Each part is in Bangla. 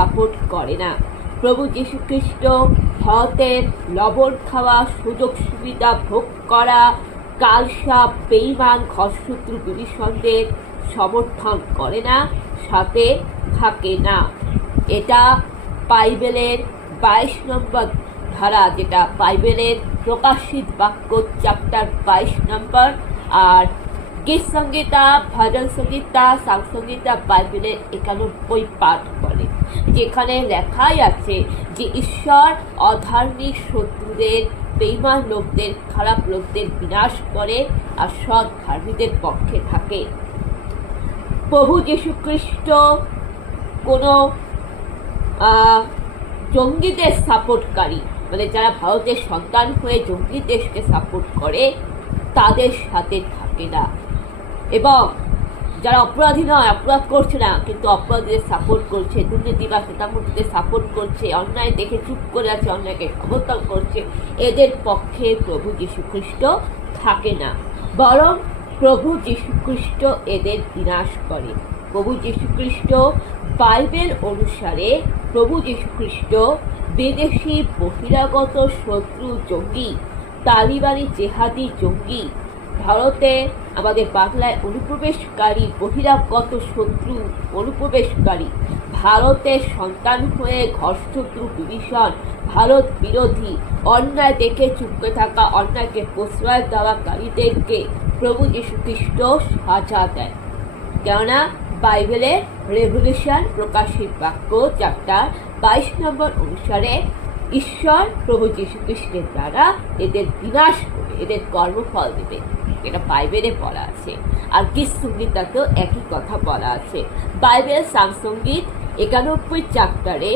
সাপোর্ট করে না। প্রভু যীশু খ্রিস্ট ভারতের লবণ খাওয়া, সুযোগ সুবিধা ভোগ করা, কালসাপ, বেঈমান, ঘরশত্রু বিভীষণদের সমর্থন করে না, সাথে থাকে না। এটা বাইবেলের 22 নম্বর ধারা, যেটা বাইবেলের প্রকাশিত বাক্য চ্যাপ্টার 22 নম্বর। আর গীত সংগীতা, ভজন সংগীতা, সাং সংগীতা বাইবেলের 91 পাঠ করে, যেখানে লেখাই আছে যে ঈশ্বর অধার্মিক শত্রুদের, বেঈমান লোকদের, খারাপ লোকদের বিনাশ করে আর সৎ ধার্মীদের পক্ষে থাকে। প্রভু যীশু খ্রিস্ট কোনো জঙ্গিদের সাপোর্টকারী, মানে যারা ভারতের সন্তান হয়ে জঙ্গি দেশকে সাপোর্ট করে, তাদের সাথে থাকে না। এবং যারা অপরাধী নয়, অপরাধ করছে না, কিন্তু অপরাধীদের সাপোর্ট করছে, দুর্নীতিবাজ নেতামন্ত্রীদের সাপোর্ট করছে, অন্যায় দেখে চুপ করে আছে, অন্যায়কে সমর্থন করছে, এদের পক্ষে প্রভু যীশু খ্রিস্ট থাকে না, বরং প্রভু যীশু খ্রিস্ট এদের বিনাশ করে। প্রভু যীশু খ্রিস্ট বাইবেল অনুসারে প্রভু যীশু খ্রিস্ট বিদেশি বহিরাগত শত্রু জঙ্গি, তালিবানি জেহাদি জঙ্গি, ভারতে আমাদের বাংলায় অনুপ্রবেশকারী বহিরাগত শত্রু অনুপ্রবেশকারী, ভারতের সন্তান হয়ে ঘরশত্রু বিভীষণ, ভারত বিরোধী, অন্যায় দেখে চুপকে থাকা, অন্যায়কে প্রশ্রয় দেওয়াকারীদেরকে প্রভু যীশু খ্রিস্ট সাজা দেয়। কেননা বাইবেলের রেভলিউশন প্রকাশিত বাক্য চ্যাপ্টার 22 নম্বর অনুসারে ঈশ্বর প্রভু যীশু খ্রিস্টের দ্বারা এদের বিনাশ করে এদের কর্মফল দেবে, এটা বাইবেলে বলা আছে। আর গীত সংগীতাতেও একই কথা বলা আছে। বাইবেল সাং সংগীত 91 চ্যাপ্টারে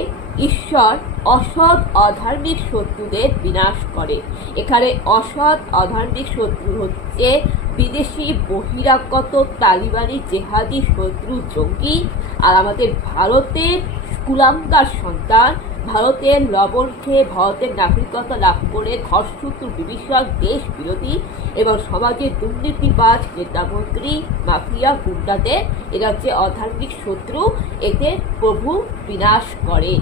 ঈশ্বর অসৎ অধার্মিক শত্রুদের বিনাশ করে। এখানে অসৎ অধার্মিক শত্রু হচ্ছে বিদেশি বহিরাগত তালিবানি জেহাদি শত্রু জঙ্গি, আর আমাদের ভারতের কুলাঙ্গার সন্তান, ভারতের লবণ খেয়ে ভারতের নাগরিকতা লাভ করে ঘরশত্রু বিভীষণ, দেশ বিরোধী এবং সমাজের দুর্নীতিবাজ নেতামন্ত্রী, মাফিয়া, গুন্ডাদের, এরা হচ্ছে অধার্মিক শত্রু। এদের প্রভু বিনাশ করে,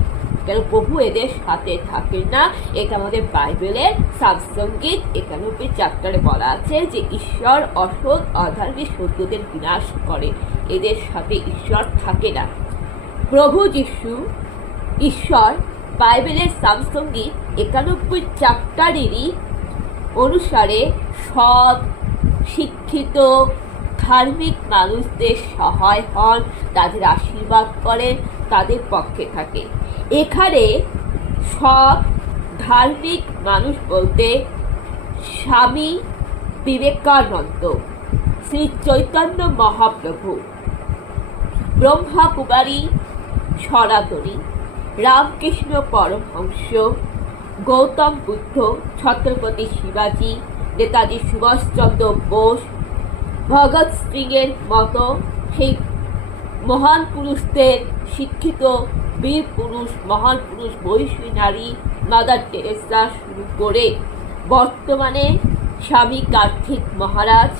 কেন প্রভু এদের সাথে থাকে না। এটা আমাদের বাইবেলের সাং সংগীত 91 চ্যাপ্টারে বলা আছে যে ঈশ্বর অসৎ অধার্মিক শত্রুদের বিনাশ করে, এদের সাথে ঈশ্বর থাকে না। প্রভু যীশু ঈশ্বর বাইবেলের সাং সংগীত 91 চ্যাপ্টারেরই অনুসারে সৎ, শিক্ষিত, ধার্মিক মানুষদের সহায় হন, তাদের আশীর্বাদ করেন, তাদের পক্ষে থাকে। এখানে সৎ ধার্মিক মানুষ বলতে স্বামী বিবেকানন্দ, শ্রী চৈতন্য মহাপ্রভু, ব্রহ্মকুমারী সনাতনী, রামকৃষ্ণ পরমহংস, গৌতম বুদ্ধ, ছত্রপতি শিবাজি, নেতাজি সুভাষচন্দ্র বোস, ভগৎ সিং এর মতো সেই মহান পুরুষদের, শিক্ষিত বীর পুরুষ, মহান পুরুষ, মহিষী নারী, মাদার টেরেসা শুরু করে বর্তমানে স্বামী কার্তিক মহারাজ,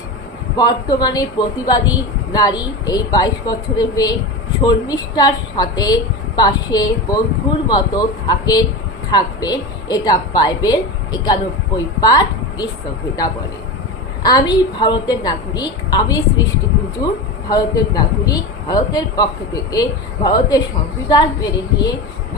বর্তমানে প্রতিবাদী নারী, এই 22 বছরের মেয়ে শর্মিষ্ঠার সাথে পাশে বন্ধুর মতো থাকবেন। এটা বাইবেল 91 পাঠ গীত সংহিতা বলে। আমি ভারতের নাগরিক, আমি সৃষ্টি পুজোর ভারতের নাগরিক, ভারতের পক্ষ থেকে ভারতের সংবিধান মেনে নিয়ে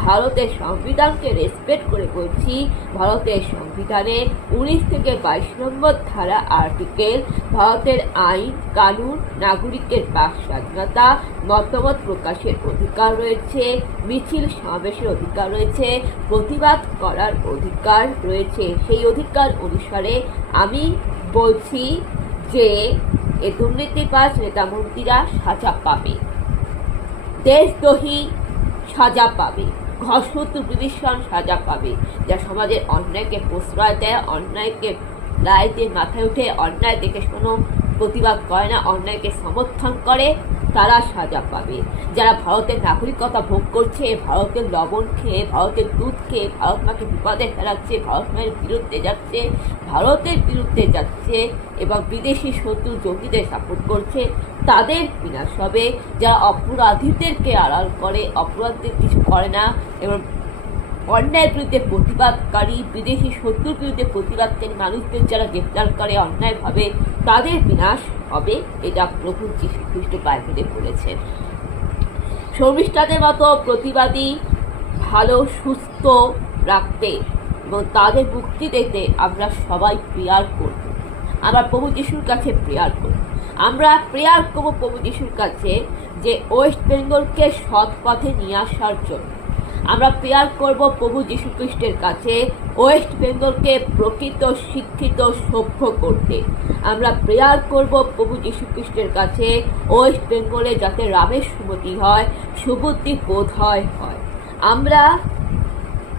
ভারতের সংবিধানকে রেসপেক্ট করে বলছি, ভারতের সংবিধানে 19 থেকে 22 নম্বর ধারা আর্টিকেল, ভারতের আইন কানুন, নাগরিকের বাক স্বাধীনতা, মতামত প্রকাশের অধিকার রয়েছে, মিছিল সমাবেশের অধিকার রয়েছে, প্রতিবাদ করার অধিকার রয়েছে। সেই অধিকার অনুসারে আমি বলছি যে এ দুর্নীতিবাজ নেতামন্ত্রীরা সাজা পাবে, দেশদ্রোহী সাজা পাবে, ঘরশত্রু বিভীষণ সাজা পাবে, যা সমাজের অন্যায়কে প্রশ্রয় দেয়, অন্যায়কে রায় দিয়ে মাথায় উঠে, অন্যায় দেখে কোনো প্রতিবাদ করে না, অন্যায়কে সমর্থন করে, তারা সাজা পাবে। যারা ভারতের নাগরিকতা ভোগ করছে, ভারতের লবণ খেয়ে, ভারতের দুধ খেয়ে ভারত মাকে বিপদে ফেলাচ্ছে, ভারত মায়ের বিরুদ্ধে যাচ্ছে, ভারতের বিরুদ্ধে যাচ্ছে এবং বিদেশি শত্রু জঙ্গিদের সাপোর্ট করছে, তাদের বিনাশ হবে। যারা অপরাধীদেরকে আড়াল করে, অপরাধীদের কিছু করে না এবং অন্যায়ের বিরুদ্ধে প্রতিবাদকারী, বিদেশি শত্রুর বিরুদ্ধে প্রতিবাদকারী মানুষদের যারা গ্রেপ্তার করে অন্যায়ভাবে, তাদের বিনাশ হবে, এটা প্রভু যীশু খ্রিস্ট বাইবেলে বলেছেন। শর্মিষ্ঠাদের মতো প্রতিবাদী ভালো সুস্থ রাখতে এবং তাদের মুক্তি দিতে আমরা সবাই প্রেয়ার করব। আমরা প্রভু যিশুর কাছে প্রেয়ার করব। আমরা প্রেয়ার করব প্রভু যিশুর কাছে যে ওয়েস্ট বেঙ্গলকে সৎ পথে নিয়ে আসার জন্য। আমরা প্রেয়ার করব প্রভু যীশু খ্রিস্টের কাছে ওয়েস্ট বেঙ্গলকে প্রকৃত শিক্ষিত সভ্য করতে। আমরা প্রেয়ার করব প্রভু যীশু খ্রিস্টের কাছে ওয়েস্ট বেঙ্গলে যাতে রামের সুমতি হয়, সুবুদ্ধি বোধ হয়। আমরা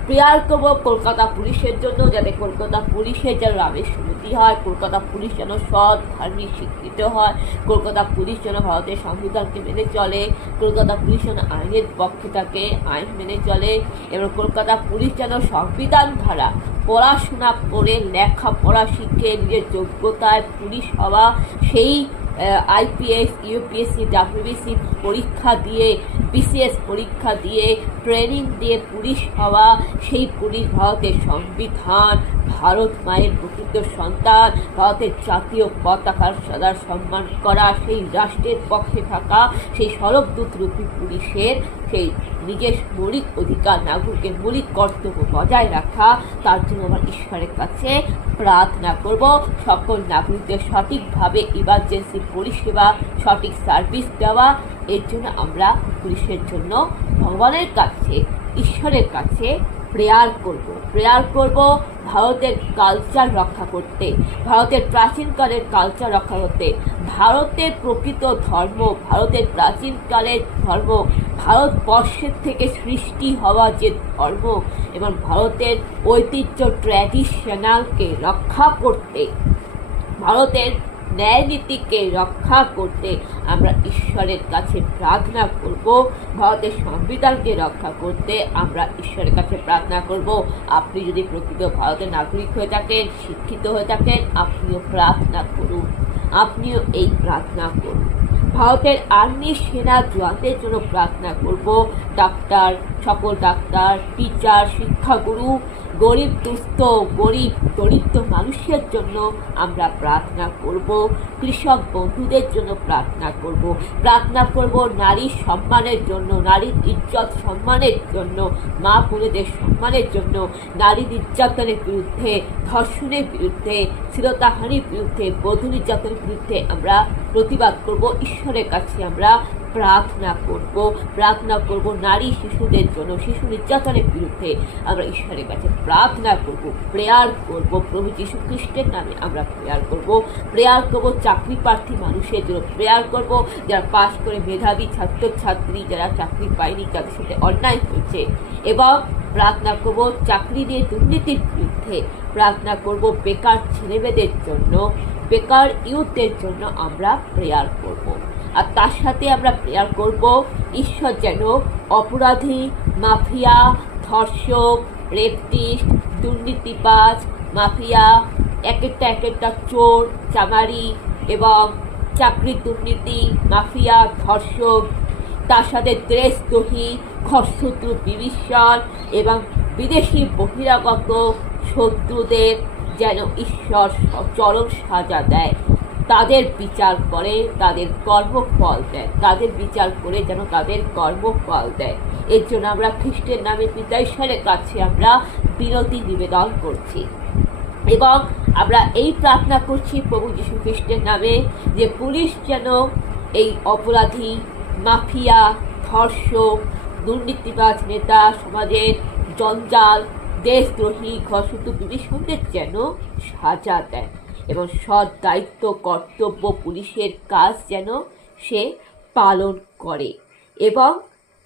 প্রেয়ার করব কলকাতা পুলিশের জন্য, যাতে কলকাতা পুলিশের যেন রামের সুমতি হয়, কলকাতা পুলিশ যেন সৎ ধার্মিক শিক্ষিত হয়, কলকাতা পুলিশ যেন ভারতের সংবিধানকে মেনে চলে, কলকাতা পুলিশ যেন আইনের পক্ষে থাকে, আইন মেনে চলে এবং কলকাতা পুলিশ যেন সংবিধান ধারা পড়াশোনা করে লেখাপড়া শিখে নিজের যোগ্যতায় পুলিশ হওয়া, সেই আইপিএস, ইউপিএসসি, ডাব্লিউবিসি পরীক্ষা দিয়ে, বিসিএস পরীক্ষা দিয়ে, ট্রেনিং দিয়ে পুলিশ হওয়া, সেই পুলিশ ভারতের সংবিধান, ভারত মায়ের প্রকৃত সন্তান, ভারতের জাতীয় পতাকার সদা সম্মান করা, সেই রাষ্ট্রের পক্ষে থাকা, সেই সরবদূত রূপী পুলিশের সেই নিজের মৌলিক অধিকার, নাগরিকের মৌলিক কর্তব্য বজায় রাখা, তার জন্য আমরা ঈশ্বরের কাছে প্রার্থনা করব। সকল নাগরিকদের সঠিকভাবে ইমার্জেন্সি পরিষেবা, সঠিক সার্ভিস দেওয়া, এর জন্য আমরা পুলিশের জন্য ভগবানের কাছে, ঈশ্বরের কাছে প্রেয়ার করব ভারতের কালচার রক্ষা করতে, ভারতের প্রাচীনকালের কালচার রক্ষা করতে, ভারতের প্রকৃত ধর্ম, ভারতের প্রাচীনকালের ধর্ম, ভারতবর্ষের থেকে সৃষ্টি হওয়া যে ধর্ম এবং ভারতের ঐতিহ্য ট্র্যাডিশনালকে রক্ষা করতে, ভারতের ন্যায় নীতিকে রক্ষা করতে আমরা ঈশ্বরের কাছে প্রার্থনা করব। ভারতের সংবিধানকে রক্ষা করতে আমরা ঈশ্বরের কাছে প্রার্থনা করব। আপনি যদি প্রকৃত ভারতের নাগরিক হয়ে থাকেন, শিক্ষিত হয়ে থাকেন, আপনিও প্রার্থনা করুন, আপনিও এই প্রার্থনা করুন। ভারতের আর্মি, সেনা, জওয়ানদের জন্য প্রার্থনা করব। ডাক্তার, সকল ডাক্তার, টিচার, শিক্ষাগুরু, গরিব দুস্থ, গরিব দরিদ্র মানুষের জন্য আমরা প্রার্থনা করব। কৃষক বন্ধুদের জন্য প্রার্থনা করব। নারীর সম্মানের জন্য, নারীর ইজ্জত সম্মানের জন্য, মা বোনেদের সম্মানের জন্য, নারী নির্যাতনের বিরুদ্ধে, ধর্ষণের বিরুদ্ধে, শ্লীলতাহানির বিরুদ্ধে, বধূ নির্যাতনের বিরুদ্ধে আমরা প্রতিবাদ করব। ঈশ্বরের কাছে আমরা প্রার্থনা করব নারী শিশুদের জন্য, শিশু নির্যাতনের বিরুদ্ধে আমরা ঈশ্বরের কাছে প্রার্থনা করব, প্রেয়ার করব। প্রভু যীশু খ্রিস্টের নামে আমরা প্রেয়ার করব চাকরি প্রার্থী মানুষের জন্য, প্রেয়ার করব যারা পাশ করে মেধাবী ছাত্রছাত্রী, যারা চাকরি পায়নি, যাদের সাথে অন্যায় হচ্ছে, এবং প্রার্থনা করব চাকরি নিয়ে দুর্নীতির বিরুদ্ধে, প্রার্থনা করব বেকার ছেলেমেয়েদের জন্য, বেকার ইউথদের জন্য আমরা প্রেয়ার করব। আর তার সাথে আমরা প্রেয়ার করব ঈশ্বর যেন অপরাধী, মাফিয়া, ধর্ষক, রেপিস্ট, দুর্নীতিবাজ, মাফিয়া, এক একটা চোর, চামারি এবং চাকরির দুর্নীতি, মাফিয়া, ধর্ষক, তার সাথে দেশদ্রোহী, ঘরশত্রু, বিভীষণ এবং বিদেশি বহিরাগত শত্রুদের যেন ঈশ্বর চরম সাজা দেয়, তাদের বিচার করে তাদের কর্মফল দেয়, তাদের বিচার করে যেন তাদের কর্মফল দেয়। এর জন্য আমরা খ্রিস্টের নামে পিতা ঈশ্বরের কাছে আমরা বিনতি নিবেদন করছি এবং আমরা এই প্রার্থনা করছি প্রভু যীশু খ্রিস্টের নামে যে পুলিশ যেন এই অপরাধী, মাফিয়া, ধর্ষক, দুর্নীতিবাজ নেতা, সমাজের জঞ্জাল, দেশদ্রোহী, ঘরশত্রু, বিভীষণদের যেন সাজা দেয় এবং সৎ দায়িত্ব, কর্তব্য, পুলিশের কাজ যেন সে পালন করে এবং